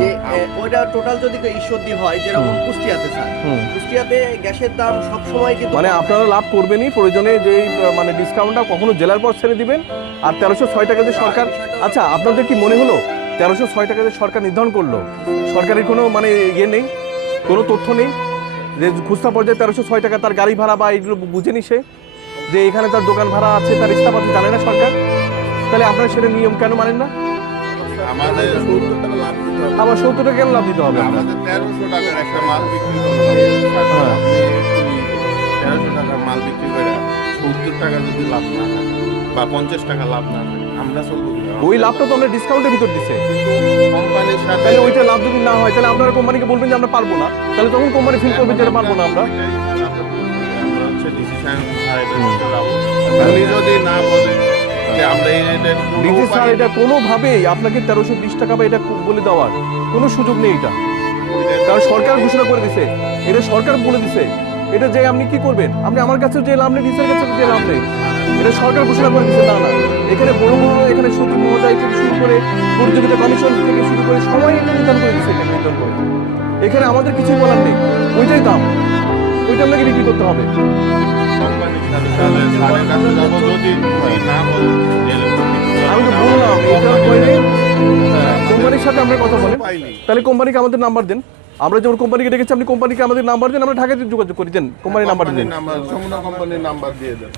যে ওইটা টোটাল যদি ঈশ্বরদী হয় যেরকম কুষ্টিয়াতে স্যার, কুষ্টিয়াতে গ্যাসের দাম সবসময় কিন্তু মানে আপনারা লাভ করবেনই, প্রয়োজনে যে মানে ডিসকাউন্টটা কখনো জেলার পর ছেড়ে দিবেন। আর 1306 টাকা যে সরকার, আচ্ছা আপনাদের কি মনে হলো 1306 টাকা যে সরকার নির্ধারণ করলো, সরকারের কোনো মানে ইয়ে নেই, কোনো তথ্য নেই যে খুচরা পর্যায়ে 1306 টাকা তার গাড়ি ভাড়া বা এগুলো বুঝেনি সে, যে এখানে তার দোকান ভাড়া আছে, তার স্টাফ আছে, জানে না সরকার? তাহলে আপনারা সেটা নিয়ম কেন মানেন না? আমাদের 70 টাকা লাভ দিতে হবে। আবার 70 টাকা কেন লাভ দিতে হবে? আমাদের 1300 টাকার একটা মাল বিক্রি করতে হবে। আপনি 1300 টাকার মাল বিক্রি করে 70 টাকা যদি লাভ না হয় বা 50 টাকা লাভ না হয়, আমরা চলবো কি? ওই লাভটা তো আমরা ডিসকাউন্টের ভিতর দিছে, কিন্তু কোম্পানির সাথে তাহলে ওইটা লাভ যদি না হয় তাহলে আপনারা কোম্পানিকে বলবেন যে আমরা পারবো না, তাহলে তখন কোম্পানি ফিল করবে যে এটা পারবো না আমরা। আমরা হচ্ছে ডিসিশন সাহেবের মধ্যে যাবো। উনি যদি না বলে যে আমরা এই রেটের ডিজি স্যার এটা কোনোভাবেই আপনাকে 1320 টাকা বা এটা বলে দেওয়ার কোনো সুযোগ নেই এটা, কারণ সরকার ঘোষণা করে দিছে, এটা সরকার বলে দিছে। এটা যে আপনি কি করবেন, আপনি আমার কাছে যে লাভ নেই, ডিসির কাছে যে লাভ নেই, এটা সরকার ঘোষণা করে দিছে। না না, এখানে বড় বড় এখানে সচিব মহোদয় থেকে শুরু করে প্রতিযোগিতা কমিশন থেকে শুরু করে সবাই এটা নির্ধারণ করে দিচ্ছে, এখানে নির্ধারণ করে। এখানে আমাদের কিছু বলার নেই, ওইটাই দাম, ওইটা আপনাকে বিক্রি করতে হবে। কোম্পানির সাথে তাহলে স্যারের কাছে যাবো, যদি না বলে আমি তো বললাম এটা করে কোম্পানির সাথে আমরা কথা বলেন, তাহলে কোম্পানিকে আমাদের নাম্বার দেন। আমরা যেমন কোম্পানিকে ডেকেছি, আপনি কোম্পানিকে আমাদের নাম্বার দেন, আমরা ঢাকাতে যোগাযোগ করি, দেন কোম্পানির নাম্বার দেন। যমুনা কোম্পানির নাম্বার দিয়ে দেন।